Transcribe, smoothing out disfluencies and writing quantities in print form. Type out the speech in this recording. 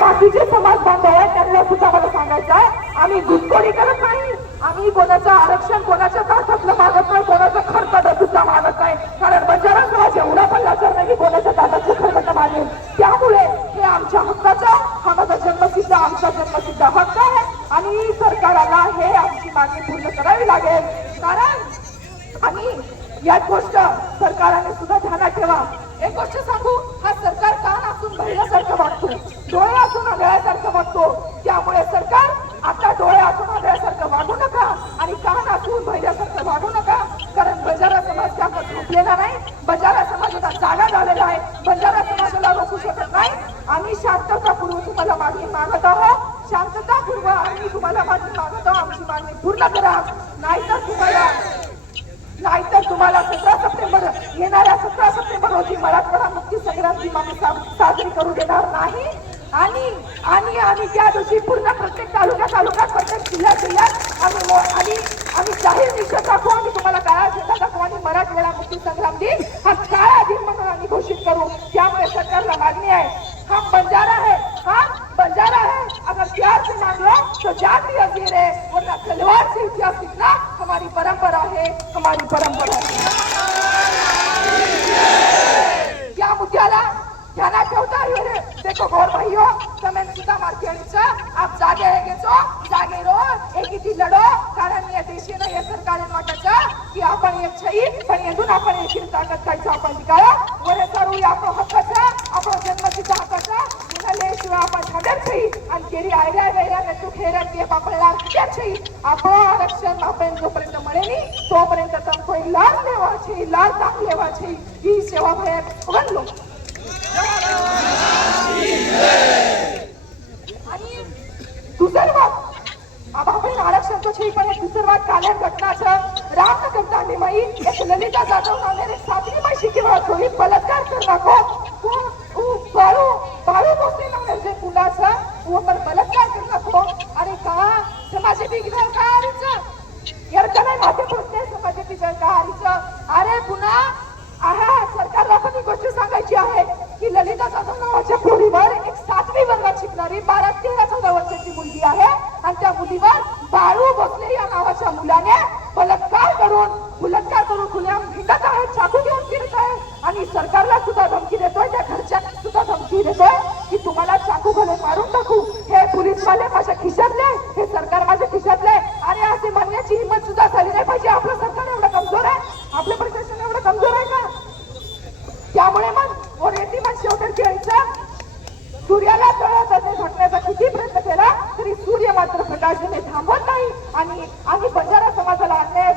बाकीचे समाज बांधव आहेत त्यांना सुद्धा मला सांगायचं आहे, आम्ही घुसखोरी करत नाही, आम्ही कोणाचं आरक्षण कोणाच्या ताटातलं मागत नाही, कोणाचं खरकट सुद्धा मागत नाही. कारण बंजारा समाज एवढा पण लाचार नाही की कोणाच्या ताटातलं खरकट मागेल. त्यामुळे हे आमच्या हक्काचा, हा माझा जन्मसिद्ध, आमचा जन्मसिद्ध हक्क आहे आणि सरकारला हे आमची मागणी पूर्ण करावी लागेल. कारण आणि याच गोष्ट सरकारने सुद्धा ध्यानात ठेवा. एक गोष्ट सांगू, हा सरकार कान असून भरल्यासारखं वागतो, डोळे असून आंधळ्यासारखं वागतो. त्यामुळे सरकार आता डोळे असून आंधळ्यासारखं वागू नका आणि कान असून भरल्यासारखं वागू नका. कारण बंजारा समाज त्या झोपलेला नाही, बंजारा समाजाचा जागा झालेला आहे, बंजारा समाजाला रोखू शकत नाही. आम्ही शांततापूर्वक तुम्हाला मागणी मागत आहोत, शांततापूर्वक आम्ही तुम्हाला मागणी मागत आहोत. आमची मागणी पूर्ण करा, नाहीतर तुम्हाला 17 सप्टेंबर येणाऱ्या 17 सप्टेंबर रोजी मराठवाडा मुक्ती संग्रामची आम्ही साजरी करू देणार नाही. आणि त्या दिवशी पूर्ण प्रत्येक तालुक्यात प्रत्येक जिल्ह्यात आम्ही जाहीर निषेध दाखवू, आम्ही तुम्हाला काळा झेंडा दाखवू आणि मराठवाडा मुक्ती संग्राम दिन हा काळा दिन म्हणून आम्ही घोषित करू. त्यामुळे सरकारला मागणी आहे, हा बंजारा है, अगर प्यार से मांग लो तो जाति अजीर है, वरना तलवार से इतिहास लिखना हमारी परंपरा है, हमारी परंपरा है. या मुद्द्याला ध्यानात ठेवता येईल. देखो गौर भाइयों, समय सुद्धा मार्केटचा आप जागे आहे जागे रो एकीची लढो. कारण या देशाने या सरकारने वाटायचं की आपण एक छई पण येथून आपण एकही ताकद कायचा आपण दिखाया. वरे करू आपला हक्काचा, आपला जन्मसिद्ध हक्काचा शिवाय आपण खबर छई आणि केरी आयडिया वेळा तू खेळत घे बापला खबर छई. आपण आरक्षण आपण जोपर्यंत मिळेल तोपर्यंत तमको लाल लेवा छई, लाल ताक लेवा छई. ही सेवा भय बनलो. आणि दुसरी बात, अब आपण आरक्षण तो छई पण एक दुसरी बात काल्यान घटनाचं राम करता निमाई एक ललिता जाधव नावाने एक सातवी माहिती किंवा थोडी बलात्कार कर नाको बाळू भोसले नावाचे मुलाचा वो पर बलात्कार कर नाको. अरे का समाजाची विघ्न का हरीचं यार नाही माते पडते समाजाची जळका हरीचं. अरे पुन्हा सरकारला पण ही गोष्ट सांगायची आहे की ललिता जाधव नावाच्या पोरीवर एक 7वी वर्गात शिकणारी 12-13-14 वर्षाची मुलगी आहे आणि त्या मुलीवर बाळू भोसले या नावाच्या मुलाने बलात्कार करून खुल्या हिंडत आहे, चाकू घेऊन फिरत आहे आणि सरकारला सुद्धा धमकी देतोय, त्या घरच्यांना सुद्धा धमकी देतोय की तुम्हाला चाकू घालून मारून टाकू. हे पोलीसवाले माझ्या खिशातले, हे सरकार माझ्या खिशातले. अरे असे म्हणण्याची हिंमत सुद्धा झाली नाही पाहिजे. आपलं सरकार एवढं कमजोर आहे, आपलं प्रशासन एवढं कमजोर आहे का? त्यामुळे मग रेती मन शेवटी खेळायचं. सूर्याला तळात झटण्याचा किती प्रयत्न केला तरी सूर्य मात्र प्रकाश देणे थांबवत नाही. आणि बंजारा समाजाला अन्याय